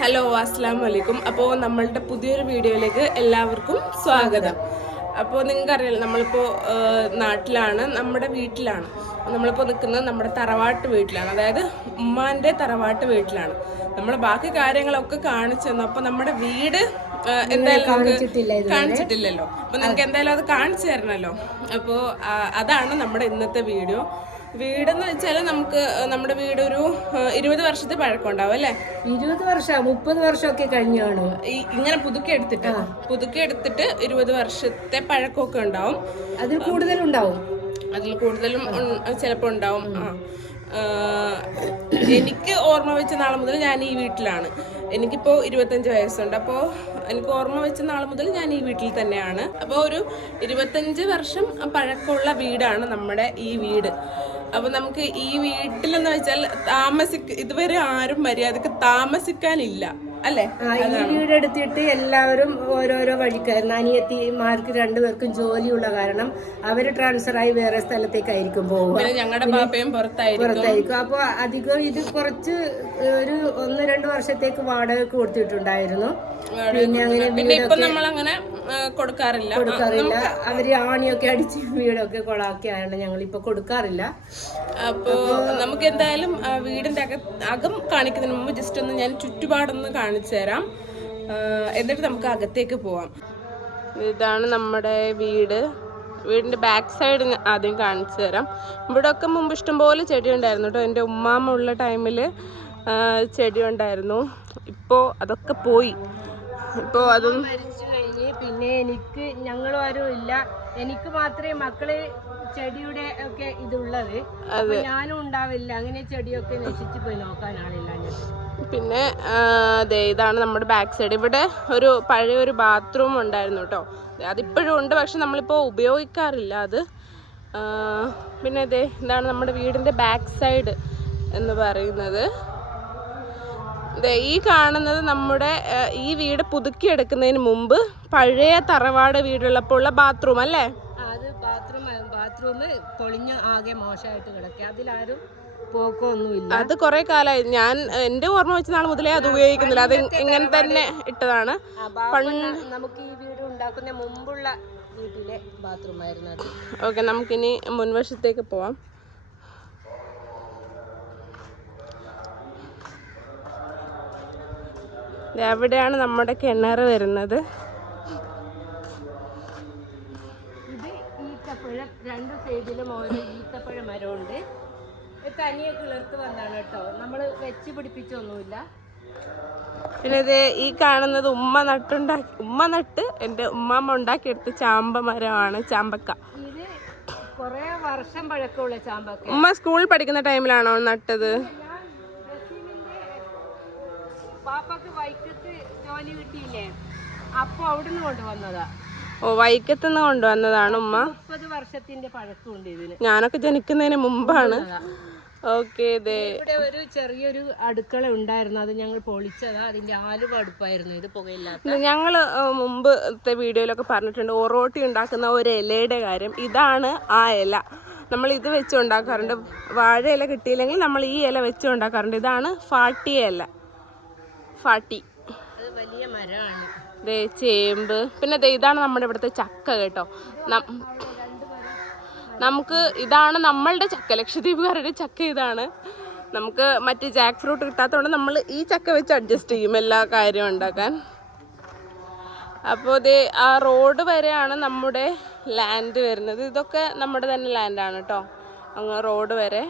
Hello അസ്സാം വലൈക്കും അപ്പോൾ നമ്മളുടെ പുതിയൊരു വീഡിയോയിലേക്ക് എല്ലാവർക്കും സ്വാഗതം. അപ്പോൾ നിങ്ങൾക്കറിയാലോ നമ്മളിപ്പോൾ നാട്ടിലാണ് നമ്മുടെ വീട്ടിലാണ്. നമ്മളിപ്പോൾ നിൽക്കുന്നത് നമ്മുടെ തറവാട്ട് വീട്ടിലാണ്. അതായത് ഉമ്മാന്റെ തറവാട്ട് വീട്ടിലാണ്. നമ്മൾ ബാക്കി കാര്യങ്ങളൊക്കെ കാണിച്ചു തന്നു അപ്പോൾ നമ്മുടെ വീട് എന്തായാലും കാണിച്ചിട്ടില്ലല്ലോ. അപ്പോൾ നിങ്ങൾക്ക് എന്തായാലും അത് കാണിച്ചു തരണമല്ലോ അപ്പോൾ അതാണ് നമ്മുടെ ഇന്നത്തെ വീഡിയോ. വീടെന്ന് വെച്ചാൽ നമുക്ക് നമ്മുടെ വീട് ഒരു ഇരുപത് വർഷത്തെ പഴക്കമുണ്ടാവും അല്ലേ? ഇരുപത് വർഷം മുപ്പത് വർഷമൊക്കെ കഴിഞ്ഞാണ്. ഇങ്ങനെ പുതുക്കി എടുത്തിട്ട് പുതുക്കി എടുത്തിട്ട് ഇരുപത് വർഷത്തെ പഴക്കമൊക്കെ ഉണ്ടാവും. അതിൽ കൂടുതലും ഉണ്ടാവും. അതിൽ കൂടുതലും ചിലപ്പോൾ ഉണ്ടാവും. എനിക്ക് ഓർമ്മ വെച്ച നാൾ മുതൽ ഞാൻ ഈ വീട്ടിലാണ്. എനിക്കിപ്പോൾ ഇരുപത്തഞ്ച് വയസ്സുണ്ട്. അപ്പോ എനിക്ക് ഓർമ്മ വെച്ച നാൾ മുതൽ ഞാൻ ഈ വീട്ടിൽ തന്നെയാണ്. അപ്പോൾ ഒരു ഇരുപത്തഞ്ച് വർഷം പഴക്കമുള്ള വീടാണ് നമ്മുടെ ഈ വീട്. അപ്പോൾ നമുക്ക് ഈ വീട്ടിലെന്ന് വെച്ചാൽ താമസിക്ക ഇതുവരെ ആരും മര്യാദയ്ക്ക് താമസിക്കാനില്ല. അല്ലേ? ആ, ഈ വീടെടുത്തിട്ട് എല്ലാവരും ഓരോരോ വഴിക്കായിരുന്നു അനിയത്തിമാർക്ക് രണ്ടുപേർക്കും ജോലിയുള്ള കാരണം അവർ ട്രാൻസ്ഫർ ആയി വേറെ സ്ഥലത്തേക്കായിരിക്കും പോവുക. ഞങ്ങളുടെ പാപ്പയും പുറത്തായിരിക്കും. അപ്പോൾ അധികം ഇത് കുറച്ച് ഒരു ഒന്ന് രണ്ട് വർഷത്തേക്ക് വാടക കൊടുത്തിട്ടുണ്ടായിരുന്നു. പിന്നെ അങ്ങനെ കൊടുക്കാറില്ല. കൊടുക്കാറില്ല. അവർ ആണിയൊക്കെ അടിച്ച് വീടൊക്കെ കൊളാക്കിയാണ് ഞങ്ങൾ ഇപ്പൊ കൊടുക്കാറില്ല അപ്പോ നമുക്ക് എന്തായാലും വീടിന്റെ അക അകം കാണിക്കുന്നതിന് മുമ്പ് ജസ്റ്റ് ഒന്ന് ഞാൻ ചുറ്റുപാടൊന്ന് കാണിച്ചു തരാം. എന്നിട്ട് നമുക്ക് അകത്തേക്ക് പോവാം. ഇതാണ് നമ്മുടെ വീട്. വീടിന്റെ ബാക്ക് സൈഡ് ആദ്യം കാണിച്ചു തരാം. ഇവിടെ ഒക്കെ മുമ്പ് ഇഷ്ടംപോലെ ചെടി ഉണ്ടായിരുന്നു കേട്ടോ എന്റെ ഉമ്മാമ്മ ഉള്ള ടൈമിൽ ചെടി ഉണ്ടായിരുന്നു. ഇപ്പോൾ അതൊക്കെ പോയി. ഇപ്പോൾ അതൊന്നും പിന്നെ എനിക്ക് ഞങ്ങളും ആരും ഇല്ല. എനിക്ക് മാത്രമേ മക്കൾ ചെടിയുടെ ഒക്കെ ഇതുള്ളത്. ഞാനും ഉണ്ടാവില്ല. അങ്ങനെ ചെടിയൊക്കെ നശിച്ചു പോയി നോക്കാൻ ആളില്ല പിന്നെ അതെ ഇതാണ് നമ്മുടെ ബാക്ക് സൈഡ് ഇവിടെ ഒരു പഴയ ഒരു ബാത്റൂം ഉണ്ടായിരുന്നു കേട്ടോ. അതിപ്പോഴും ഉണ്ട് പക്ഷെ നമ്മളിപ്പോൾ ഉപയോഗിക്കാറില്ല അത്. പിന്നെ ദേ ഇതാണ് നമ്മുടെ വീടിന്റെ ബാക്ക് സൈഡ് എന്ന് പറയുന്നത്. ഈ കാണുന്നത് നമ്മുടെ ഈ വീട് പുതുക്കിയെടുക്കുന്നതിന് മുമ്പ് പഴയ തറവാട് വീടുള്ളപ്പോൾ ഉള്ള ബാത്റൂം അല്ലേ? അത് ബാത്റൂം പൊളിഞ്ഞ് ആകെ മോശമായിട്ട് കിടക്കുക. അതിലാരും പോക്കൊന്നുമില്ല. അത് കുറെ കാലമായി ഞാൻ എന്റെ ഓർമ്മ വെച്ച നാൾ മുതലേ അത് ഉപയോഗിക്കുന്നില്ല. അത് ഇങ്ങനെ തന്നെ ഇട്ടതാണ്. നമുക്ക് ഈ വീട് ഉണ്ടാക്കുന്ന മുമ്പുള്ള വീട്ടിലെ ബാത്റൂം ആയിരുന്നു അത്. ഓക്കെ നമുക്കിനി മുൻവശത്തേക്ക് പോവാം. ദേ അവിടെയാണ് നമ്മുടെ കിണർ വരുന്നത്. ഈത്തപ്പഴം രണ്ട് സൈഡിലും ഓരോ ഈത്തപ്പഴ മരമുണ്ട്. ഇത് തനിയെ കിളിർത്ത് വന്നാണ് കേട്ടോ. നമ്മൾ വെച്ച് പിടിപ്പിച്ചൊന്നുമില്ല. പിന്നെ ഇത് ഈ കാണുന്നത് ഉമ്മ നട്ടുണ്ടാക്കി ഉമ്മ നട്ട് എന്റെ ഉമ്മാമ്മ ഉണ്ടാക്കിയെടുത്ത ചാമ്പ മരമാണ് ചാമ്പക്ക. ഇത് കുറേ വർഷം പഴക്കമുള്ള ചാമ്പക്ക. ഉമ്മ സ്കൂളിൽ പഠിക്കുന്ന ടൈമിലാണോ നട്ടത്? പാപ്പക്ക് വൈക്കത്ത് ജോലി കിട്ടിയില്ലേ? അപ്പൊ അവിടുന്ന് കൊണ്ടുവന്നതാ. ഓ വൈക്കത്തുനിന്ന് കൊണ്ടുവന്നതാണ് ഉമ്മ. മുപ്പത് വർഷത്തിന്റെ പഴക്കമുണ്ട് ഇതിന്. ഞാനൊക്കെ ജനിക്കുന്നതിന് മുമ്പാണ്. ഓക്കെ ഇവിടെ ഒരു ചെറിയൊരു അടുക്കള ഉണ്ടായിരുന്നു. അത് ഞങ്ങൾ പൊളിച്ചതാ. അതിന്റെ ആലുവ അടുപ്പായിരുന്നു ഇത് പുകയില്ലാത്ത. ഞങ്ങൾ മുമ്പത്തെ വീഡിയോയിലൊക്കെ പറഞ്ഞിട്ടുണ്ട് ഒറോട്ടി ഉണ്ടാക്കുന്ന ഒരു ഇലയുടെ കാര്യം. ഇതാണ് ആ ഇല നമ്മൾ ഇത് വെച്ച് ഉണ്ടാക്കാറുണ്ട്. വാഴ ഇല കിട്ടിയില്ലെങ്കിൽ നമ്മൾ ഈ ഇല വെച്ച് ഉണ്ടാക്കാറുണ്ട്. ഇതാണ് ഫാട്ടി ഇല ഫാട്ടി. അത് വലിയ മരമാണ്. ദേ ചേമ്പ്. പിന്നെ ദേ ഇതാണ് നമ്മുടെ ഇവിടുത്തെ ചക്ക കേട്ടോ. നമുക്ക് ഇതാണ് നമ്മളുടെ ചക്ക. ലക്ഷദ്വീപുകാരുടെ ചക്ക ഇതാണ്. നമുക്ക് മറ്റ് ജാക്ക് ഫ്രൂട്ട് കിട്ടാത്തതുകൊണ്ട് നമ്മൾ ഈ ചക്ക വെച്ച് അഡ്ജസ്റ്റ് ചെയ്യും എല്ലാ കാര്യവും ഉണ്ടാക്കാൻ. അപ്പോൾ ഇത് ആ റോഡ് വരെയാണ് നമ്മുടെ ലാൻഡ് വരുന്നത്. ഇതൊക്കെ നമ്മുടെ തന്നെ ലാൻഡാണ് കേട്ടോ. അങ്ങ് റോഡ് വരെ.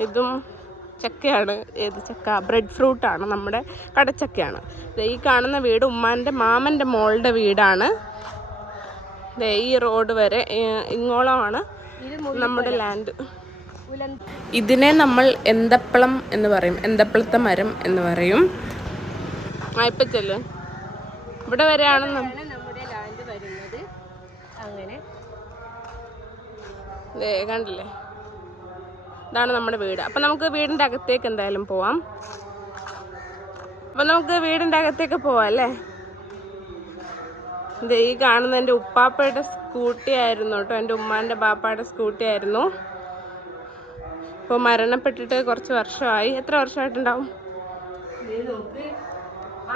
ഇതും ചക്കയാണ്. ഏത് ചക്ക? ബ്രെഡ് ഫ്രൂട്ടാണ് നമ്മുടെ കടച്ചക്കയാണ്. ഈ കാണുന്ന വീട് ഉമ്മാന്റെ മാമന്റെ മോളുടെ വീടാണ്. ഈ റോഡ് വരെ ഇങ്ങോളമാണ് നമ്മുടെ ലാൻഡ്. ഇതിനെ നമ്മൾ എന്തപ്പളം എന്ന് പറയും. എന്തപ്പളത്തെ മരം എന്ന് പറയും. ആയിപ്പച്ചൽ ഇവിടെ വരെയാണ് നം- ആണ് നമ്മുടെ ലാൻഡ് വരുന്നത് അങ്ങനെ ദേ കണ്ടില്ലേ? ഇതാണ് നമ്മുടെ വീട്. അപ്പം നമുക്ക് വീടിന്റെ അകത്തേക്ക് എന്തായാലും പോവാം. അപ്പം നമുക്ക് വീടിന്റെ അകത്തേക്ക് പോവാം അല്ലേ? ദേ ഈ കാണുന്ന എന്റെ ഉപ്പാപ്പയുടെ സ്കൂട്ടി ആയിരുന്നു കേട്ടോ. എന്റെ ഉമ്മാന്റെ ബാപ്പായുടെ സ്കൂട്ടി ആയിരുന്നു. ഇപ്പോൾ മരണപ്പെട്ടിട്ട് കുറച്ച് വർഷമായി. എത്ര വർഷമായിട്ടുണ്ടാവും? ഇത്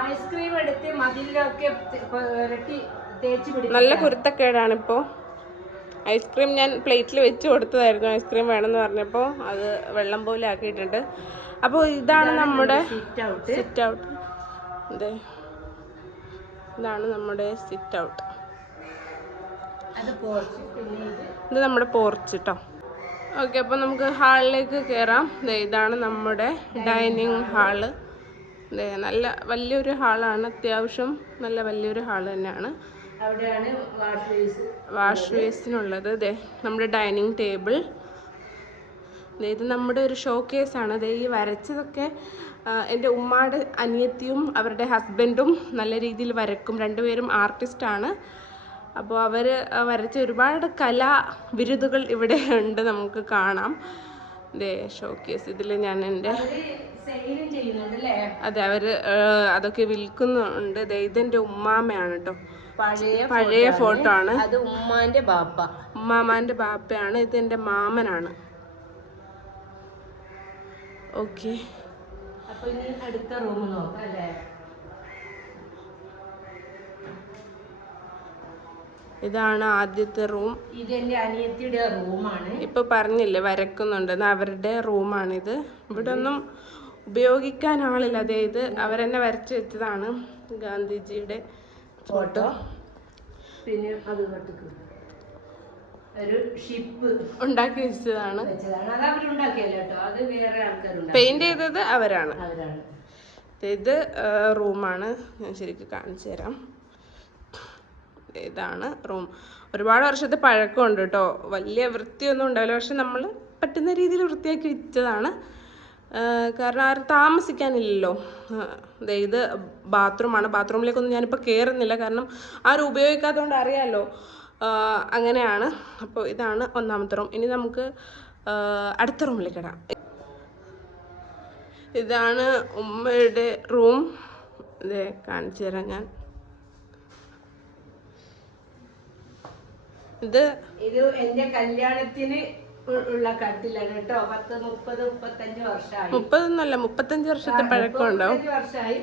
ഐസ്ക്രീം എടുത്ത് മതിലൊക്കെ തേച്ച് നല്ല കുരുത്തക്കേടാണ് ഇപ്പോൾ ഐസ്ക്രീം ഞാൻ പ്ലേറ്റിൽ വെച്ച് കൊടുത്തതായിരുന്നു. ഐസ്ക്രീം വേണമെന്ന് പറഞ്ഞപ്പോൾ അത് വെള്ളം പോലെ ആക്കിയിട്ടുണ്ട്. അപ്പോൾ ഇതാണ് നമ്മുടെ സിറ്റ് ഔട്ട് അതെ. ഇതാണ് നമ്മുടെ സിറ്റ് ഔട്ട് ഇത് നമ്മുടെ പോർച്ച് കേട്ടോ ഓക്കെ അപ്പോൾ നമുക്ക് ഹാളിലേക്ക് കയറാം ഇതാണ് നമ്മുടെ ഡൈനിങ് ഹാൾ. നല്ല വലിയൊരു ഹാളാണ്. അത്യാവശ്യം നല്ല വലിയൊരു ഹാൾ തന്നെയാണ്. അവിടെയാണ് വാഷ് ബേസ് വാഷ് ബേസിനുള്ളത് ദേ നമ്മുടെ ഡൈനിങ് ടേബിൾ ഇത് നമ്മുടെ ഒരു ഷോ കേസാണ് ദേ ഈ വരച്ചതൊക്കെ എന്റെ ഉമ്മാടെ അനിയത്തിയും അവരുടെ ഹസ്ബൻഡും നല്ല രീതിയിൽ വരക്കും. രണ്ടുപേരും ആർട്ടിസ്റ്റാണ് അപ്പോൾ അവർ വരച്ച ഒരുപാട് കലാ ബിരുദുകൾ ഇവിടെ ഉണ്ട് നമുക്ക് കാണാം. ദേ ഷോ കേസ് ഇതിൽ ഞാൻ എന്റെ അതെ അവർ അതൊക്കെ വിൽക്കുന്നുണ്ട്. ഇതെന്റെ ഉമ്മാമയാണ് കേട്ടോ പഴയ ഫോട്ടോ ആണ്. അത് ഉമ്മാന്റെ ബാപ്പ. ഉമ്മാമാന്റെ ബാപ്പയാണ്. ഇത് എന്റെ മാമനാണ്. ഓക്കെ. അപ്പൊ ഇനി അടുത്ത റൂം നോക്കാം അല്ലേ? ഇതാണ് ആദ്യത്തെ റൂം. ഇത് എന്റെ അനിയത്തിയുടെ റൂമാണ്. ഇപ്പൊ പറഞ്ഞില്ലേ വരക്കുന്നുണ്ടെന്ന് അവരുടെ റൂമാണിത്. ഇവിടെ ഒന്നും ഉപയോഗിക്കാൻ ആളില്ല. അതായത് അവരെന്നെ വരച്ചു വെച്ചതാണ് ഗാന്ധിജിയുടെ ഫോട്ടോ. പിന്നെ അത് ഒരു ഷിപ്പ് ഉണ്ടാക്കി വെച്ചതാണ്. അത് അവരുണ്ടാക്കിയല്ല കേട്ടോ? അത് വേറെ പെയിന്റ് ചെയ്തത് അവരാണ്. അവരാണ്. ഇത് റൂമാണ്. ഞാൻ ശരിക്കും കാണിച്ചു തരാം. ഇതാണ് റൂം. ഒരുപാട് വർഷത്തെ പഴക്കമുണ്ട് കേട്ടോ. വലിയ വൃത്തിയൊന്നും ഉണ്ടാവില്ല. പക്ഷെ നമ്മൾ പറ്റുന്ന രീതിയിൽ വൃത്തിയാക്കി വെച്ചതാണ്. കാരണം ആരും താമസിക്കാനില്ലല്ലോ. ഇത് ബാത്റൂമാണ്. ബാത്റൂമിലേക്കൊന്നും ഞാനിപ്പോൾ കയറുന്നില്ല കാരണം ആരും ഉപയോഗിക്കാത്തതുകൊണ്ട് അറിയാമല്ലോ അങ്ങനെയാണ്. അപ്പോൾ ഇതാണ് ഒന്നാമത്തെ റൂം. ഇനി നമുക്ക് അടുത്ത റൂമിലേക്ക് ഇടാം. ഇതാണ് ഉമ്മയുടെ റൂം. ഇതേ കാണിച്ചു തരാം ഞാൻ. ഇത് ഇത് എന്റെ കല്യാണത്തിന് ഉള്ള കട്ടിലാണ് കേട്ടോ. പത്ത് മുപ്പത് മുപ്പത്തഞ്ച് വർഷമായി മുപ്പതൊന്നുമല്ല മുപ്പത്തഞ്ച് വർഷത്തെ പഴക്കം ഉണ്ടാവും വർഷമായി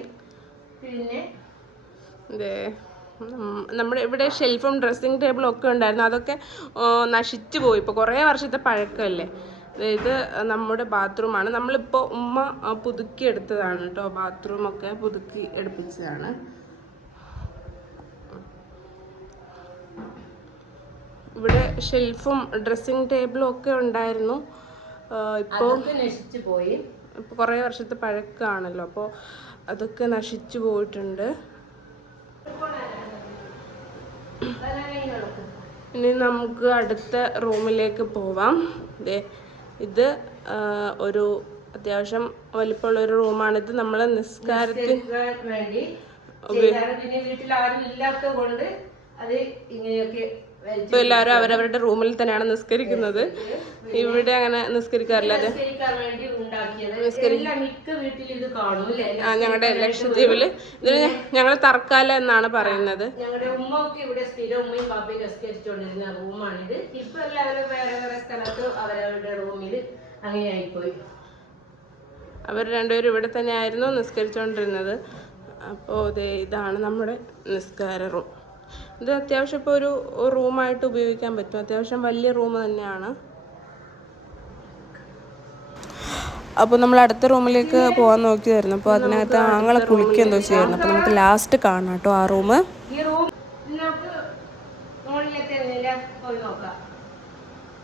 പിന്നെ നമ്മുടെ ഇവിടെ ഷെൽഫും ഡ്രസ്സിങ് ടേബിളും ഒക്കെ ഉണ്ടായിരുന്നു. അതൊക്കെ നശിച്ചു പോയി. ഇപ്പോൾ കുറേ വർഷത്തെ പഴക്കമല്ലേ? അതായത് ഇത് നമ്മുടെ ബാത്റൂമാണ്. നമ്മളിപ്പോൾ ഉമ്മ പുതുക്കി എടുത്തതാണ് കേട്ടോ. ബാത്റൂമൊക്കെ പുതുക്കി എടുപ്പിച്ചതാണ്. ഇവിടെ ഷെൽഫും ഡ്രസ്സിംഗ് ടേബിളും ഒക്കെ ഉണ്ടായിരുന്നു. ഇപ്പോൾ നശിച്ചു പോയി. ഇപ്പോൾ കുറേ വർഷത്തെ പഴക്കാണല്ലോ. അപ്പോൾ അതൊക്കെ നശിച്ചു പോയിട്ടുണ്ട്. ഇനി നമുക്ക് അടുത്ത റൂമിലേക്ക് പോവാം. ഇത് ഒരു അത്യാവശ്യം വലിപ്പമുള്ള ഒരു റൂമാണിത്. നമ്മൾ നിസ്കാരത്തിൽ നിസ്കരിക്കാൻ വേണ്ടി വീട്ടിൽ ആരും ഇല്ലാത്ത കൊണ്ട് അത് ഇങ്ങനെയൊക്കെ വലിച്ച് എല്ലാരും എല്ലാവരും അവരവരുടെ റൂമിൽ തന്നെയാണ് നിസ്കരിക്കുന്നത്. ഇവിടെ അങ്ങനെ നിസ്കരിക്കാറില്ല ആ ഞങ്ങളുടെ ലക്ഷദ്വീപിൽ. ഇതിന് ഞങ്ങൾ തർക്കാല എന്നാണ് പറയുന്നത്. ഞങ്ങളുടെ ഉമ്മ ഒക്കെ ഇവിടെ സ്ഥിരം ഉമ്മയും പാപ്പയും നിസ്കരിച്ചുകൊണ്ടിരുന്ന റൂമാണിത്. ഇപ്പൊ എല്ലാവരും വേറെ വേറെ സ്ഥലത്ത് അവരവരുടെ റൂമിൽ അവർ രണ്ടുപേരും ഇവിടെ തന്നെയായിരുന്നു നിസ്കരിച്ചുകൊണ്ടിരുന്നത് അപ്പോൾ ഇതാണ് നമ്മുടെ നിസ്കാര റൂം. ഇത് അത്യാവശ്യം ഇപ്പോൾ ഒരു റൂമായിട്ട് ഉപയോഗിക്കാൻ പറ്റും. അത്യാവശ്യം വലിയ റൂം തന്നെയാണ്. അപ്പോൾ നമ്മൾ അടുത്ത റൂമിലേക്ക് പോകാൻ നോക്കിയായിരുന്നു അപ്പോൾ അതിനകത്ത് ആങ്ങളെ കുളിക്കുക എന്തോ ചെയ്യായിരുന്നു അപ്പോൾ നമുക്ക് ലാസ്റ്റ് കാണാം കേട്ടോ ആ റൂം ഈ റൂം നമുക്ക് മുകളിലത്തെ പോയി നോക്കാം?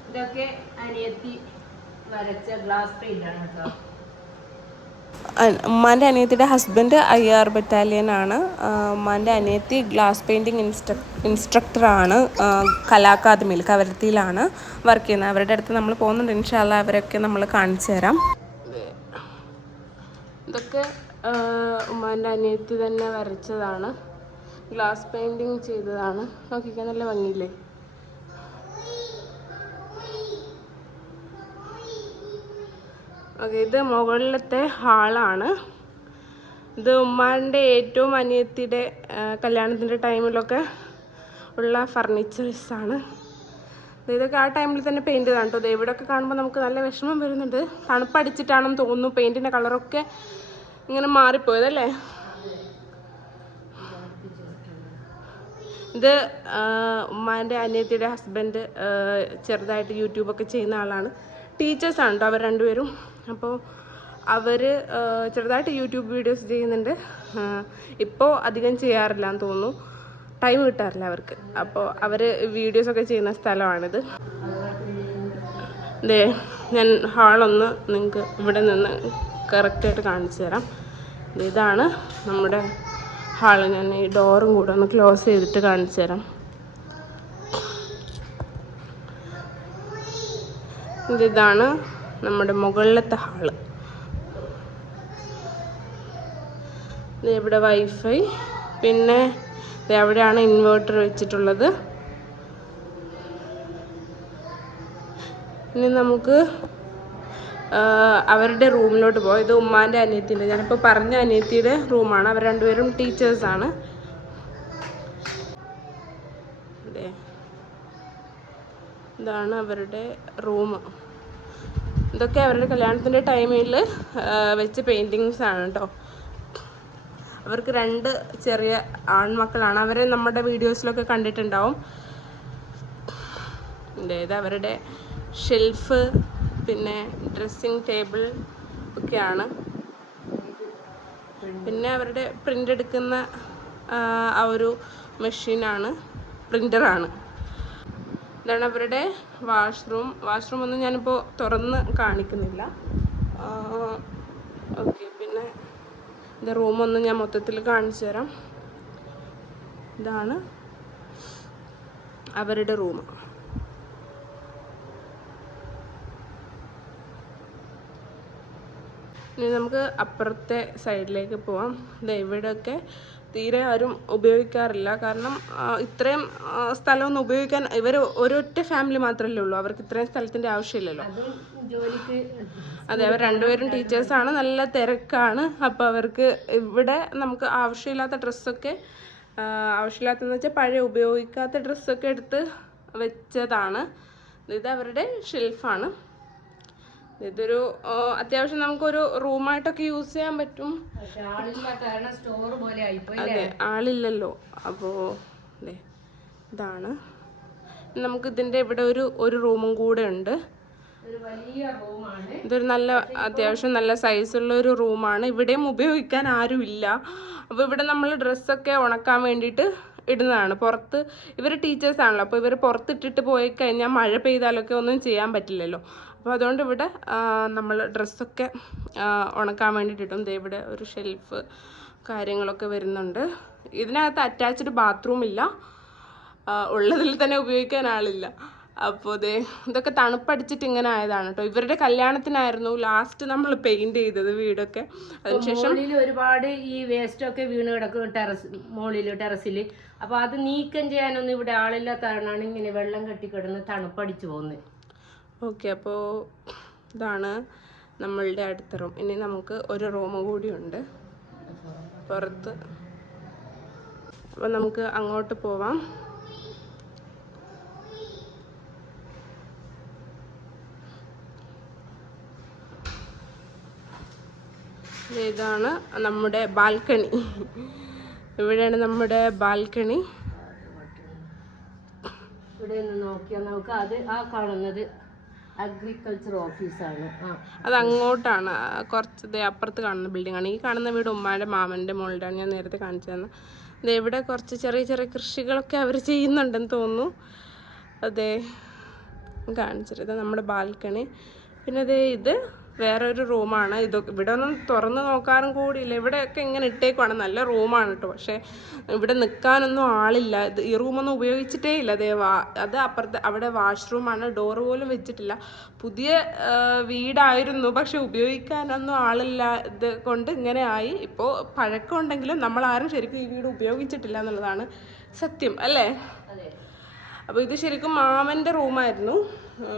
ഇതൊക്കെ അനിയത്തി വരച്ച ഗ്ലാസ് പെയിന്റ് ആണ് കേട്ടോ. ഉമ്മാന്റെ അനിയത്തിയുടെ ഹസ്ബൻഡ് ഐ ആർ ആ, ഉമ്മാന്റെ അനിയത്തി ഗ്ലാസ് പെയിന്റിങ് ഇൻസ്ട്ര ഇൻസ്ട്രക്ടറാണ് കലാകാദമിയിൽ കവരത്തിയിലാണ് വർക്ക് ചെയ്യുന്നത്. അവരുടെ അടുത്ത് നമ്മൾ പോകുന്നുണ്ട്. ഇൻഷാല്ല അവരൊക്കെ നമ്മൾ കാണിച്ചു തരാം. ഇതൊക്കെ ഉമ്മാന്റെ അനിയത്തി തന്നെ വരച്ചതാണ്. ഗ്ലാസ് പെയിന്റിങ് ചെയ്തതാണ്. നോക്കിക്കാൻ നല്ല ഭംഗിയില്ലേ? ഓക്കെ ഇത് മുകളിലത്തെ ഹാളാണ്. ഇത് ഉമ്മാന്റെ ഏറ്റവും അനിയത്തിയുടെ കല്യാണത്തിന്റെ ടൈമിലൊക്കെ ഉള്ള ഫർണിച്ചേഴ്സാണ് ഇതൊക്കെ ആ ടൈമിൽ തന്നെ പെയിന്റ് ചെയ്താണ് കേട്ടോ. ഇവിടെയൊക്കെ കാണുമ്പോൾ നമുക്ക് നല്ല വിഷമം വരുന്നുണ്ട്. തണുപ്പടിച്ചിട്ടാണെന്ന് തോന്നുന്നു പെയിന്റിന്റെ കളറൊക്കെ ഇങ്ങനെ മാറിപ്പോയതല്ലേ ഇത് ഉമ്മാന്റെ അനിയത്തിയുടെ ഹസ്ബൻഡ് ചെറുതായിട്ട് യൂട്യൂബൊക്കെ ചെയ്യുന്ന ആളാണ്. ടീച്ചേഴ്സാണ് കേട്ടോ അവർ രണ്ടുപേരും. അപ്പോൾ അവർ ചെറുതായിട്ട് യൂട്യൂബ് വീഡിയോസ് ചെയ്യുന്നുണ്ട്. ഇപ്പോൾ അധികം ചെയ്യാറില്ല എന്ന് തോന്നുന്നു. ടൈം കിട്ടാറില്ല അവർക്ക്. അപ്പോൾ അവർ വീഡിയോസൊക്കെ ചെയ്യുന്ന സ്ഥലമാണിത്. ദേ ഞാൻ ഹാളൊന്ന് നിങ്ങൾക്ക് ഇവിടെ നിന്ന് കറക്റ്റായിട്ട് കാണിച്ചു തരാം. ഇതാണ് നമ്മുടെ ഹാൾ ഞാൻ ഈ ഡോറും കൂടെ ഒന്ന് ക്ലോസ് ചെയ്തിട്ട് കാണിച്ചു തരാം. ഇത് ഇതാണ് നമ്മുടെ മുകളിലത്തെ ഹാൾ. ഇവിടെ വൈഫൈ. പിന്നെ അവിടെയാണ് ഇൻവേർട്ടർ വെച്ചിട്ടുള്ളത്. ഇനി നമുക്ക് അവരുടെ റൂമിലോട്ട് പോകാം ഇത് ഉമ്മാന്റെ അനിയത്തിന്റെ ഞാനിപ്പോൾ പറഞ്ഞ അനിയത്തിയുടെ റൂമാണ്. അവർ രണ്ടുപേരും ടീച്ചേഴ്സാണ് ഇതാണ് അവരുടെ റൂം. ഇതൊക്കെ അവരുടെ കല്യാണത്തിന്റെ ടൈമിൽ വെച്ച പെയിന്റിങ്സ് ആണ് കേട്ടോ അവർക്ക് രണ്ട് ചെറിയ ആൺമക്കളാണ്. അവരെ നമ്മുടെ വീഡിയോസിലൊക്കെ കണ്ടിട്ടുണ്ടാവും. അതായത് അവരുടെ ഷെൽഫ് പിന്നെ ഡ്രസ്സിങ് ടേബിൾ ഒക്കെയാണ്. പിന്നെ അവരുടെ പ്രിന്റ് എടുക്കുന്ന ആ, ഒരു മെഷീനാണ് പ്രിന്ററാണ് ഇതാണ് അവരുടെ വാഷ്റൂം. വാഷ്റൂം ഒന്നും ഞാനിപ്പോൾ തുറന്ന് കാണിക്കുന്നില്ല. ഓക്കെ പിന്നെ ഇത് റൂമൊന്നും ഞാൻ മൊത്തത്തിൽ കാണിച്ചു തരാം. ഇതാണ് അവരുടെ റൂം. ഇനി നമുക്ക് അപ്പുറത്തെ സൈഡിലേക്ക് പോവാം. ദേ ഇവിടെയൊക്കെ തീരെ ആരും ഉപയോഗിക്കാറില്ല. കാരണം ഇത്രയും സ്ഥലമൊന്നും ഉപയോഗിക്കാൻ ഇവർ ഒരൊറ്റ ഫാമിലി മാത്രമല്ലേ ഉള്ളൂ. അവർക്ക് ഇത്രയും സ്ഥലത്തിന്റെ ആവശ്യമില്ലല്ലോ. അതെ അവർ രണ്ടുപേരും ടീച്ചേഴ്സാണ്. നല്ല തിരക്കാണ്. അപ്പോൾ അവർക്ക് ഇവിടെ നമുക്ക് ആവശ്യമില്ലാത്ത ഡ്രസ്സൊക്കെ ആവശ്യമില്ലാത്തതെന്ന് വെച്ചാൽ പഴയ ഉപയോഗിക്കാത്ത ഡ്രസ്സൊക്കെ എടുത്ത് വെച്ചതാണ്. ഇത് അവരുടെ ഷെൽഫാണ്. ഇതൊരു അത്യാവശ്യം നമുക്കൊരു റൂമായിട്ടൊക്കെ യൂസ് ചെയ്യാൻ പറ്റും. അതെ ആളില്ലല്ലോ. അപ്പോൾ അല്ലേ ഇതാണ്. നമുക്ക് ഇതിന്റെ ഇവിടെ ഒരു ഒരു റൂമും കൂടെ ഉണ്ട്. ഇതൊരു നല്ല അത്യാവശ്യം നല്ല സൈസുള്ള ഒരു റൂമാണ്. ഇവിടെയും ഉപയോഗിക്കാൻ ആരും ഇല്ല അപ്പോൾ ഇവിടെ നമ്മൾ ഡ്രസ്സൊക്കെ ഉണക്കാൻ വേണ്ടിയിട്ട് ഇടുന്നതാണ്. പുറത്ത് ഇവർ ടീച്ചേഴ്സാണല്ലോ. അപ്പോൾ ഇവർ പുറത്തിട്ടിട്ട് പോയി കഴിഞ്ഞാൽ മഴ പെയ്താലൊക്കെ ഒന്നും ചെയ്യാൻ പറ്റില്ലല്ലോ. അപ്പോൾ അതുകൊണ്ട് ഇവിടെ നമ്മൾ ഡ്രസ്സൊക്കെ ഉണക്കാൻ വേണ്ടിയിട്ട് ഇടും ദേ ഇവിടെ ഒരു ഷെൽഫ് കാര്യങ്ങളൊക്കെ വരുന്നുണ്ട്. ഇതിനകത്ത് അറ്റാച്ച്ഡ് ബാത്റൂം ഇല്ല. ഉള്ളതിൽ തന്നെ ഉപയോഗിക്കാൻ ആളില്ല. അപ്പോൾ ദേ ഇതൊക്കെ തണുപ്പടിച്ചിട്ട് ഇങ്ങനെ ആയതാണ് കേട്ടോ ഇവരുടെ കല്യാണത്തിനായിരുന്നു ലാസ്റ്റ് നമ്മൾ പെയിന്റ് ചെയ്തത് വീടൊക്കെ. അതിനുശേഷം ഒരുപാട് ഈ വേസ്റ്റ് ഒക്കെ വീണ് കിടക്കും ടെറസ് മുകളിൽ ടെറസിൽ അപ്പൊ അത് നീക്കം ചെയ്യാനൊന്നും ഇവിടെ ആളില്ലാത്ത കാരണമാണ് ഇങ്ങനെ വെള്ളം കെട്ടിക്കിടന്ന് തണുപ്പടിച്ചു പോകുന്നത്. ഓക്കെ അപ്പോൾ ഇതാണ് നമ്മളുടെ അടുത്ത റൂം. ഇനി നമുക്ക് ഒരു റൂം കൂടിയുണ്ട് പുറത്ത്. അപ്പോൾ നമുക്ക് അങ്ങോട്ട് പോവാം. ഇതാണ് നമ്മുടെ ബാൽക്കണി. ഇവിടെയാണ് നമ്മുടെ ബാൽക്കണി. ഇവിടെ നിന്ന് നോക്കിയാൽ നമുക്ക് അത് ആ കാണുന്നത് അഗ്രികൾച്ചർ ഓഫീസാണ് അത് അങ്ങോട്ടാണ് കുറച്ച് അപ്പുറത്ത് കാണുന്ന ബിൽഡിംഗ് ആണ്. ഈ കാണുന്ന വീട് ഉമ്മാന്റെ മാമന്റെ മോളുടെയാണ്. ഞാൻ നേരത്തെ കാണിച്ചു തന്നെ. ഇവിടെ കുറച്ച് ചെറിയ ചെറിയ കൃഷികളൊക്കെ അവർ ചെയ്യുന്നുണ്ടെന്ന് തോന്നുന്നു. അതെ. കാണിച്ചിട്ട് ഇത് നമ്മുടെ ബാൽക്കണി. പിന്നെ ദേ ഇത് വേറെ ഒരു റൂമാണ്. ഇതൊക്കെ ഇവിടെ ഒന്നും തുറന്ന് നോക്കാനും കൂടിയില്ല. ഇവിടെയൊക്കെ ഇങ്ങനെ ഇട്ടേക്കുവാണ്. നല്ല റൂമാണ് കേട്ടോ. പക്ഷേ ഇവിടെ നിൽക്കാനൊന്നും ആളില്ല. ഇത് ഈ റൂമൊന്നും ഉപയോഗിച്ചിട്ടേ ഇല്ല. അതേ വാ അത് അപ്പുറത്ത് അവിടെ വാഷ്റൂമാണ്. ഡോറ് പോലും വെച്ചിട്ടില്ല. പുതിയ വീടായിരുന്നു. പക്ഷെ ഉപയോഗിക്കാനൊന്നും ആളില്ല. ഇത് കൊണ്ട് ഇങ്ങനെ ആയി ഇപ്പോൾ പഴക്കം ഉണ്ടെങ്കിലും നമ്മൾ ആരും ശരിക്കും ഈ വീട് ഉപയോഗിച്ചിട്ടില്ല എന്നുള്ളതാണ് സത്യം. അല്ലേ? അപ്പോൾ ഇത് ശരിക്കും മാമന്റെ റൂമായിരുന്നു.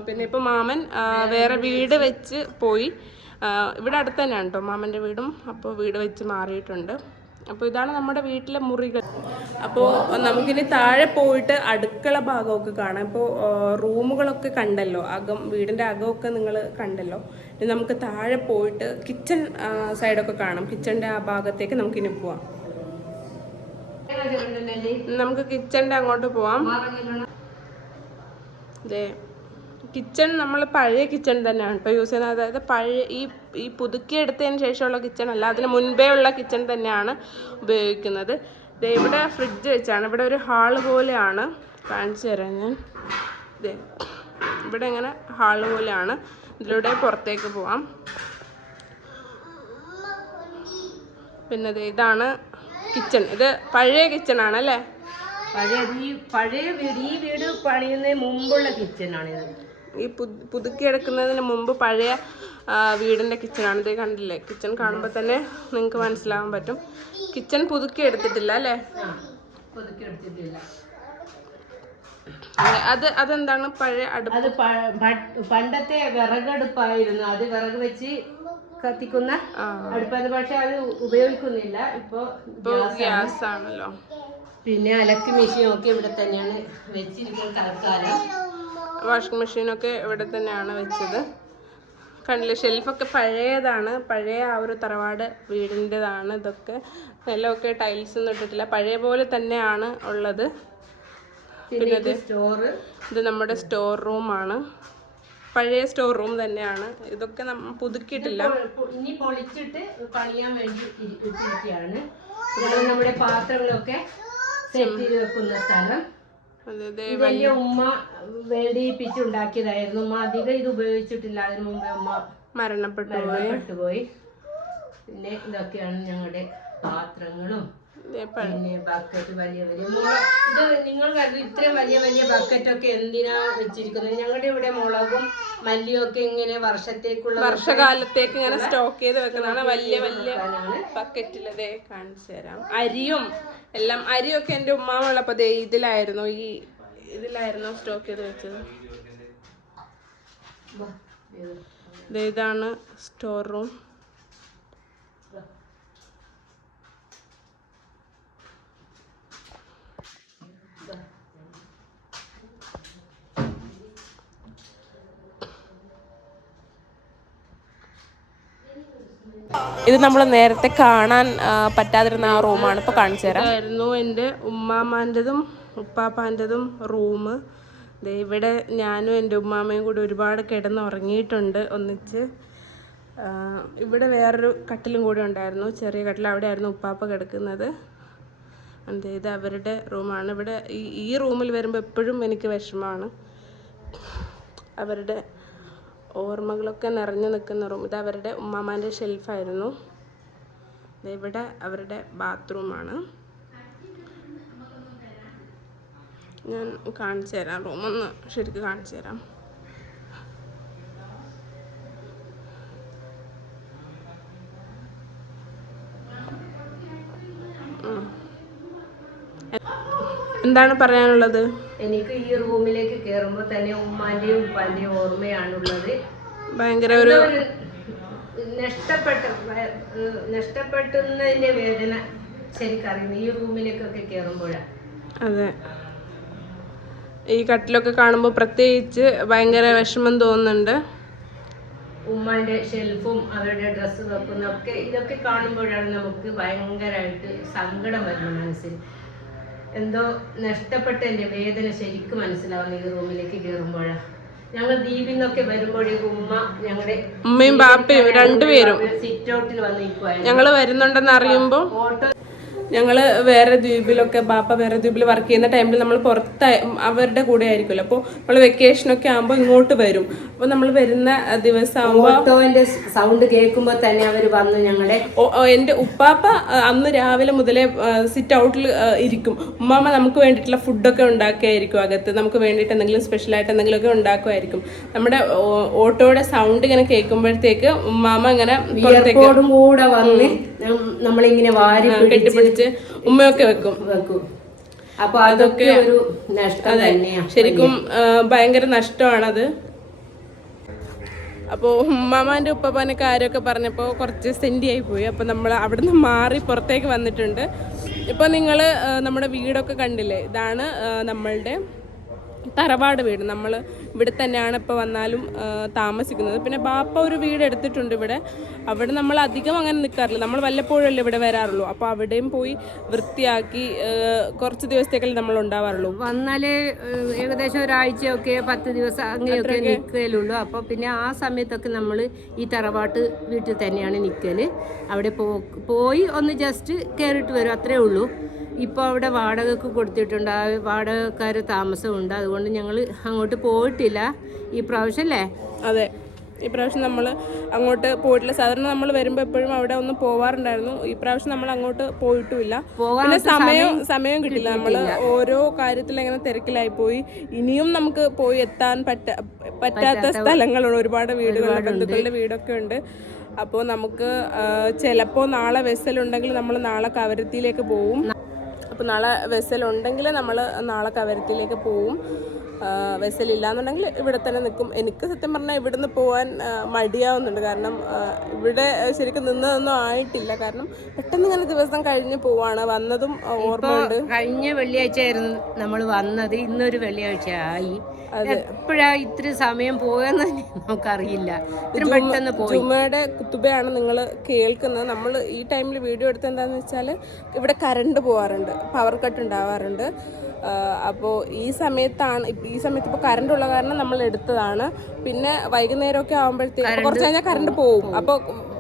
പിന്നെ ഇപ്പോൾ മാമൻ വേറെ വീട് വെച്ച് പോയി. ഇവിടെ അടുത്ത് തന്നെയാണ് കേട്ടോ മാമന്റെ വീടും അപ്പോൾ വീട് വെച്ച് മാറിയിട്ടുണ്ട്. അപ്പോൾ ഇതാണ് നമ്മുടെ വീട്ടിലെ മുറികൾ. അപ്പോ നമുക്കിനി താഴെ പോയിട്ട് അടുക്കള ഭാഗമൊക്കെ കാണാം. ഇപ്പോൾ റൂമുകളൊക്കെ കണ്ടല്ലോ. അകം വീടിന്റെ അകമൊക്കെ നിങ്ങൾ കണ്ടല്ലോ. ഇനി നമുക്ക് താഴെ പോയിട്ട് കിച്ചൺ സൈഡൊക്കെ കാണാം. കിച്ചണിന്റെ ആ ഭാഗത്തേക്ക് നമുക്കിനി പോവാം. നമുക്ക് കിച്ചണിന്റെ അങ്ങോട്ട് പോവാം. അതെ കിച്ചൺ നമ്മൾ പഴയ കിച്ചൺ തന്നെയാണ് ഇപ്പോൾ യൂസ് ചെയ്യുന്നത്. അതായത് പഴയ ഈ ഈ പുതുക്കി എടുത്തതിന് ശേഷമുള്ള കിച്ചൺ അല്ല അതിന് മുൻപേ ഉള്ള കിച്ചൺ തന്നെയാണ് ഉപയോഗിക്കുന്നത്. ദേ ഇവിടെ ഫ്രിഡ്ജ് വെച്ചാണ്. ഇവിടെ ഒരു ഹാൾ പോലെയാണ്. കാണിച്ചു തരാം ഞാൻ. ഇവിടെ ഇങ്ങനെ ഹാൾ പോലെയാണ്. ഇതിലൂടെ പുറത്തേക്ക് പോവാം. പിന്നെ ഇതാണ് കിച്ചൺ ഇത് പഴയ കിച്ചൺ അല്ലേ? പഴയ ഈ പഴയ വീട് ഈ വീട് പണിയുന്നതിന് മുമ്പുള്ള കിച്ചണാണിത് ഈ പുതുക്കി എടുക്കുന്നതിന് മുമ്പ് പഴയ വീടിന്റെ കിച്ചണാണ് ഇത് കണ്ടില്ലേ? കിച്ചൺ കാണുമ്പോൾ തന്നെ നിങ്ങൾക്ക് മനസ്സിലാവാൻ പറ്റും. കിച്ചൺ പുതുക്കി എടുത്തിട്ടില്ല അല്ലേ? പുതുക്കി എടുത്തിട്ടില്ല അതെ, അത് അതെന്താണ്? പഴയ അടുപ്പ്? അത് പണ്ടത്തെ വിറകടുപ്പായിരുന്നു. അത് വിറക് വെച്ച് കത്തിക്കുന്ന അടുപ്പാണ് പക്ഷെ അത് ഉപയോഗിക്കുന്നില്ല. ഇപ്പൊ ഗ്യാസ് ആണല്ലോ പിന്നെ അലക്ക് മെഷീൻ ഒക്കെ ഇവിടെ തന്നെയാണ് വെച്ചിരിക്കുന്നത്. തൽക്കാലം വാഷിംഗ് മെഷീനൊക്കെ ഇവിടെ തന്നെയാണ് വെച്ചത്. കണ്ടില്ലേ ഷെൽഫൊക്കെ പഴയതാണ്. പഴയ ആ ഒരു തറവാട് വീടിന്റെതാണ് ഇതൊക്കെ. നിലമൊക്കെ ടൈൽസ് ഒന്നും ഇട്ടിട്ടില്ല. പഴയ പോലെ തന്നെയാണ് ഉള്ളത്. പിന്നെ ഇത് സ്റ്റോറ്. ഇത് നമ്മുടെ സ്റ്റോർ റൂമാണ്. പഴയ സ്റ്റോർ റൂം തന്നെയാണ്. ഇതൊക്കെ പുതുക്കിയിട്ടില്ല. ഇനി പൊളിച്ചിട്ട് പണിയാൻ വേണ്ടി ഇരിക്കുകയാണ് നമ്മുടെ പാത്രങ്ങളൊക്കെ സെറ്റ് ചെയ്ത് വെക്കുന്ന സ്ഥലം. അതെ അതെ ഇത് വലിയ ഉമ്മ വേടിപ്പിച്ചുണ്ടാക്കിയതായിരുന്നു. ഉമ്മ അധികം ഇത് ഉപയോഗിച്ചിട്ടില്ല. അതിനു മുമ്പേ ഉമ്മ മരണപ്പെട്ടു പോയി. പിന്നെ ഇതൊക്കെയാണ് ഞങ്ങളുടെ പാത്രങ്ങളും. പിന്നെ ബക്കറ്റ് വലിയ വലിയ മുളക് ഇത് നിങ്ങൾ കണ്ടു ഇത്രയും വലിയ വലിയ ബക്കറ്റ് ഒക്കെ എന്തിനാ വെച്ചിരിക്കുന്നത്? ഞങ്ങളുടെ ഇവിടെ മുളകും മല്ലിയും ഒക്കെ ഇങ്ങനെ വർഷത്തേക്കുള്ള വർഷകാലത്തേക്ക് ഇങ്ങനെ സ്റ്റോക്ക് ചെയ്ത് വെക്കുന്നതാണ് വലിയ വലിയ. ബക്കറ്റിലതേ കാണിച്ചു തരാം. അരിയും എല്ലാം അരിയൊക്കെ എന്റെ ഉമ്മാമുള്ളപ്പോ ദേ ഇതിലായിരുന്നു ഈ ഇതിലായിരുന്നു സ്റ്റോക്ക് ചെയ്ത് വെച്ചത്. ഇതാണ് സ്റ്റോർ റൂം ഇത് നമ്മൾ നേരത്തെ കാണാൻ പറ്റാതിരുന്ന ആ റൂമാണ്. ഇപ്പോൾ കാണിച്ചു തരാം. ഇതായിരുന്നു എന്റെ ഉമ്മാമാന്റെതും ഉപ്പാപ്പാന്റെതും റൂം. ഇവിടെ ഞാനും എന്റെ ഉമ്മാമ്മയും കൂടി ഒരുപാട് കിടന്നുറങ്ങിയിട്ടുണ്ട് ഒന്നിച്ച്. ഇവിടെ വേറൊരു കട്ടിലും കൂടി ഉണ്ടായിരുന്നു. ചെറിയ കട്ടിൽ അവിടെ ആയിരുന്നു ഉപ്പാപ്പ കിടക്കുന്നത്. അതെ ഇത് അവരുടെ റൂമാണ്. ഇവിടെ ഈ ഈ റൂമിൽ വരുമ്പോൾ എപ്പോഴും എനിക്ക് വിഷമമാണ്. അവരുടെ ഓർമ്മകളൊക്കെ നിറഞ്ഞു നിൽക്കുന്ന റൂം ഇത് അവരുടെ ഉമ്മാമാന്റെ ഷെൽഫായിരുന്നു ഇവിടെ അവരുടെ ബാത്റൂമാണ് ഞാൻ കാണിച്ചു തരാം റൂമൊന്ന് ശരിക്ക് കാണിച്ചു തരാം. എന്താണ് പറയാനുള്ളത്? എനിക്ക് ഈ റൂമിലേക്ക് കയറുമ്പോൾ തന്നെ ഉമ്മാന്റെയും ഉപ്പാന്റെയും ഓർമ്മയാണുള്ളത്. ഭയങ്കര ഒരു നഷ്ടപ്പെട്ട നഷ്ടപ്പെടുന്നതിന്റെ വേദന ശരിക്കറിയുന്നു ഈ റൂമിലേക്കൊക്കെ കയറുമ്പോഴാണ് അതെ. ഈ കട്ടിലൊക്കെ കാണുമ്പോൾ പ്രത്യേകിച്ച് ഭയങ്കര വിഷമം തോന്നുന്നുണ്ട്. ഉമ്മാന്റെ ഷെൽഫും അവരുടെ ഡ്രസ്സ് വെക്കുന്ന ഒക്കെ ഇതൊക്കെ കാണുമ്പോഴാണ് നമുക്ക് ഭയങ്കരമായിട്ട് സങ്കടം വരുന്നത് മനസ്സിൽ. എന്തോ നഷ്ടപ്പെട്ട എന്റെ വേദന ശരിക്കും മനസ്സിലാവുന്ന ഈ റൂമിലേക്ക് കയറുമ്പോഴാണ് ഞങ്ങൾ ദ്വീപിൽ നിന്നൊക്കെ വരുമ്പോഴേക്കും ഉമ്മ ഞങ്ങളുടെ ഉമ്മയും ബാപ്പയും രണ്ടുപേരും സിറ്റ് ഔട്ടിൽ വന്ന് നിൽക്കുവായിരുന്നു. ഞങ്ങൾ വരുന്നുണ്ടെന്ന് അറിയുമ്പോൾ ഓട്ടോ ഞങ്ങൾ വേറെ ദ്വീപിലൊക്കെ ബാപ്പ വേറെ ദ്വീപിൽ വർക്ക് ചെയ്യുന്ന ടൈമിൽ നമ്മൾ പുറത്ത് അവരുടെ കൂടെ ആയിരിക്കുമല്ലോ. അപ്പോൾ നമ്മൾ വെക്കേഷനൊക്കെ ആകുമ്പോൾ ഇങ്ങോട്ട് വരും. അപ്പോൾ നമ്മൾ വരുന്ന ദിവസം ആകുമ്പോൾ ഓട്ടോന്റെ സൗണ്ട് കേൾക്കുമ്പോൾ തന്നെ അവർ വന്ന് ഞങ്ങളെ എന്റെ ഉപ്പാപ്പ അന്ന് രാവിലെ മുതലേ സിറ്റ് ഔട്ടിൽ ഇരിക്കും. ഉമ്മാമ്മ നമുക്ക് വേണ്ടിയിട്ടുള്ള ഫുഡൊക്കെ ഉണ്ടാക്കിയായിരിക്കും അകത്ത്. നമുക്ക് വേണ്ടിയിട്ട് എന്തെങ്കിലും സ്പെഷ്യലായിട്ട് എന്തെങ്കിലുമൊക്കെ ഉണ്ടാക്കുമായിരിക്കും. നമ്മുടെ ഓട്ടോയുടെ സൗണ്ട് ഇങ്ങനെ കേൾക്കുമ്പോഴത്തേക്ക് ഉമ്മാമ്മ ഇങ്ങനെ കൂടെ വന്ന് നമ്മളിങ്ങനെ വാരി പിടിച്ച് കെട്ടിപ്പിടിച്ച് ഉമ്മയൊക്കെ വെക്കും. വെക്കും. അപ്പൊ അതൊക്കെ ഒരു നഷ്ടം തന്നെയാണ് ശരിക്കും ഭയങ്കര. നഷ്ടമാണത്. അപ്പോൾ ഉമ്മാമാന്റെ ഉപ്പാപ്പാന്റെ കാര്യമൊക്കെ പറഞ്ഞപ്പോൾ കുറച്ച് സെന്റിയായി പോയി. അപ്പോൾ നമ്മൾ അവിടെ നിന്ന് മാറി പുറത്തേക്ക് വന്നിട്ടുണ്ട്. ഇപ്പോൾ നിങ്ങൾ നമ്മുടെ വീടൊക്കെ കണ്ടില്ലേ? ഇതാണ് നമ്മളുടെ തറവാട് വീട്. നമ്മൾ ഇവിടെ തന്നെയാണ് ഇപ്പോൾ വന്നാലും താമസിക്കുന്നത്. പിന്നെ ബാപ്പ ഒരു വീട് എടുത്തിട്ടുണ്ട് ഇവിടെ. അവിടെ നമ്മൾ അധികം അങ്ങനെ നിൽക്കാറില്ല നമ്മൾ വല്ലപ്പോഴല്ലേ ഇവിടെ വരാറുള്ളൂ. അപ്പോൾ അവിടെയും പോയി വൃത്തിയാക്കി കുറച്ച് ദിവസത്തേക്കല്ലേ നമ്മൾ ഉണ്ടാവാറുള്ളൂ. വന്നാലേ ഏകദേശം ഒരാഴ്ചയൊക്കെ പത്ത് ദിവസം അങ്ങനെയൊക്കെ നിൽക്കലുള്ളൂ അപ്പോൾ പിന്നെ ആ സമയത്തൊക്കെ നമ്മൾ ഈ തറവാട്ട് വീട്ടിൽ തന്നെയാണ് നിൽക്കൽ അവിടെ പോയി ഒന്ന് ജസ്റ്റ് കയറിയിട്ട് വരും. അത്രേ ഉള്ളൂ. ഇപ്പോൾ അവിടെ വാടകയ്ക്ക് കൊടുത്തിട്ടുണ്ട്. ആ വാടകക്കാർ താമസമുണ്ട്. അതുകൊണ്ട് ഞങ്ങൾ അങ്ങോട്ട് പോയിട്ടില്ല. ഈ പ്രാവശ്യം അല്ലേ അതെ. ഈ പ്രാവശ്യം നമ്മൾ അങ്ങോട്ട് പോയിട്ടില്ല. സാധാരണ നമ്മൾ വരുമ്പോൾ എപ്പോഴും അവിടെ ഒന്ന് പോവാറുണ്ടായിരുന്നു. ഈ പ്രാവശ്യം നമ്മൾ അങ്ങോട്ട് പോയിട്ടുമില്ല. പിന്നെ സമയം സമയം കിട്ടില്ല. നമ്മൾ ഓരോ കാര്യത്തിൽ ഇങ്ങനെ തിരക്കിലായി പോയി. ഇനിയും നമുക്ക് പോയി എത്താൻ പറ്റ പറ്റാത്ത സ്ഥലങ്ങളുണ്ട്. ഒരുപാട് വീടുകളുണ്ട്. ബന്ധുക്കളുടെ വീടൊക്കെ ഉണ്ട്. അപ്പോൾ നമുക്ക് ചിലപ്പോ നാളെ വെസലുണ്ടെങ്കിൽ നമ്മൾ നാളെ കവരത്തിയിലേക്ക് പോവും. അപ്പോൾ നാളെ വെസലുണ്ടെങ്കിൽ നമ്മൾ നാളെ കവരത്തിയിലേക്ക് പോവും. വെസലില്ലാന്നുണ്ടെങ്കിൽ ഇവിടെ തന്നെ നിൽക്കും. എനിക്ക് സത്യം പറഞ്ഞാൽ ഇവിടുന്ന് പോകാൻ മടിയാവുന്നുണ്ട്. കാരണം ഇവിടെ ശരിക്കും നിന്നതൊന്നും ആയിട്ടില്ല. കാരണം പെട്ടെന്ന് ഇങ്ങനെ ദിവസം കഴിഞ്ഞ് പോവാണ്. വന്നതും ഓർമ്മയുണ്ട്. കഴിഞ്ഞ വെള്ളിയാഴ്ച ആയിരുന്നു നമ്മൾ വന്നത്. ഇന്നൊരു വെള്ളിയാഴ്ച ആയി എപ്പോഴാ ഇത്ര സമയം പോയെന്ന് നമുക്കറിയില്ല. ഇത്ര പെട്ടെന്ന് പോയി. ജുമയുടെ കുത്തുബയാണ് നിങ്ങൾ കേൾക്കുന്നത്. നമ്മൾ ഈ ടൈമിൽ വീഡിയോ എടുത്ത് എന്താണെന്ന് വെച്ചാൽ ഇവിടെ കറണ്ട് പോവാറുണ്ട്. പവർ കട്ട് ഉണ്ടാവാറുണ്ട്. അപ്പോൾ ഈ സമയത്താണ് ഈ സമയത്ത് ഇപ്പോൾ കറണ്ട് ഉള്ള കാരണം നമ്മൾ എടുത്തതാണ്. പിന്നെ വൈകുന്നേരമൊക്കെ ആകുമ്പോഴത്തേക്ക് കുറച്ച് കഴിഞ്ഞാൽ കറണ്ട് പോവും. അപ്പോൾ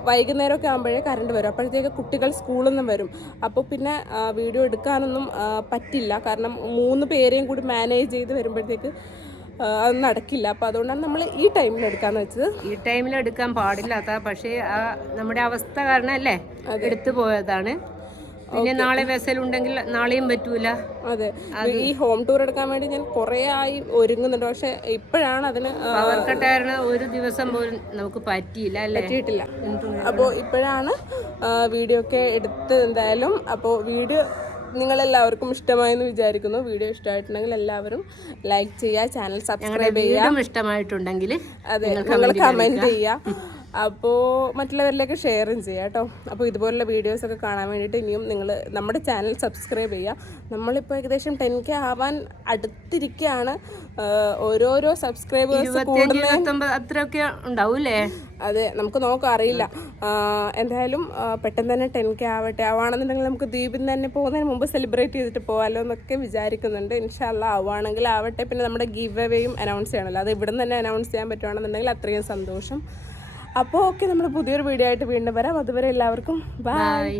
വൈകുന്നേരമൊക്കെ ആകുമ്പോഴേ കറണ്ട് വരും. അപ്പോഴത്തേക്ക് കുട്ടികൾ സ്കൂളിൽ നിന്നും വരും. അപ്പോൾ പിന്നെ വീഡിയോ എടുക്കാനൊന്നും പറ്റില്ല. കാരണം മൂന്ന് പേരെയും കൂടി മാനേജ് ചെയ്ത് വരുമ്പോഴത്തേക്ക് അത് നടക്കില്ല. അപ്പോൾ അതുകൊണ്ടാണ് നമ്മൾ ഈ ടൈമിൽ എടുക്കാന്ന് വെച്ചത്. ഈ ടൈമിൽ എടുക്കാൻ പാടില്ലാത്ത പക്ഷേ ആ നമ്മുടെ അവസ്ഥ കാരണം അല്ലേ എടുത്തു പോയതാണ്. പിന്നെ നാളെ വെസൽ ഉണ്ടെങ്കിൽ നാളെയും പറ്റൂല. അതെ. ഈ ഹോം ടൂർ എടുക്കാൻ വേണ്ടി ഞാൻ കുറേ ആയി ഒരുങ്ങുന്നുണ്ട്. പക്ഷെ ഇപ്പോഴാണ് അതിന് പവർക്കട്ടായിരുന്ന പവർ കട്ടായിരുന്നു ഒരു ദിവസം പോലും നമുക്ക് പറ്റിയില്ല അല്ലേ? പറ്റിയിട്ടില്ല. അപ്പോൾ ഇപ്പോഴാണ് വീഡിയോ ഒക്കെ എടുത്ത് എന്തായാലും അപ്പോൾ വീഡിയോ നിങ്ങളെല്ലാവർക്കും ഇഷ്ടമായെന്ന് വിചാരിക്കുന്നു. വീഡിയോ ഇഷ്ടമായിട്ടുണ്ടെങ്കിൽ എല്ലാവരും ലൈക്ക് ചെയ്യുക ചാനൽ സബ്സ്ക്രൈബ് ചെയ്യുക. ഇഷ്ടമായിട്ടുണ്ടെങ്കിൽ അതെ നിങ്ങൾ കമന്റ് ചെയ്യുക. അപ്പോൾ മറ്റുള്ളവരിലേക്ക് ഷെയറും ചെയ്യുക കേട്ടോ. അപ്പോൾ ഇതുപോലുള്ള വീഡിയോസൊക്കെ കാണാൻ വേണ്ടിയിട്ട് ഇനിയും നിങ്ങൾ നമ്മുടെ ചാനൽ സബ്സ്ക്രൈബ് ചെയ്യുക. നമ്മളിപ്പോൾ ഏകദേശം ടെൻ കെ ആവാൻ അടുത്തിരിക്കുകയാണ് ഓരോരോ സബ്സ്ക്രൈബേഴ്സ് അത്രയൊക്കെ ഉണ്ടാവൂലേ? അതെ നമുക്ക് നോക്കാം അറിയില്ല. എന്തായാലും പെട്ടെന്ന് തന്നെ ടെൻ കെ ആവട്ടെ ആവുകയാണെന്നുണ്ടെങ്കിൽ നമുക്ക് ദ്വീപിൽ നിന്ന് തന്നെ പോകുന്നതിന് മുമ്പ് സെലിബ്രേറ്റ് ചെയ്തിട്ട് പോകാമല്ലോ എന്നൊക്കെ വിചാരിക്കുന്നുണ്ട്. ഇൻഷാല്ല ആവുകയാണെങ്കിൽ ആവട്ടെ. പിന്നെ നമ്മുടെ ഗീവ് അവേയും അനൗൺസ് ചെയ്യണമല്ലോ അത് ഇവിടെ നിന്ന് തന്നെ അനൗൺസ് ചെയ്യാൻ പറ്റുകയാണെന്നുണ്ടെങ്കിൽ അത്രയും സന്തോഷം. അപ്പോൾ ഓക്കെ നമ്മൾ പുതിയൊരു വീഡിയോ ആയിട്ട് വീണ്ടും വരാം. അതുവരെ എല്ലാവർക്കും ബൈ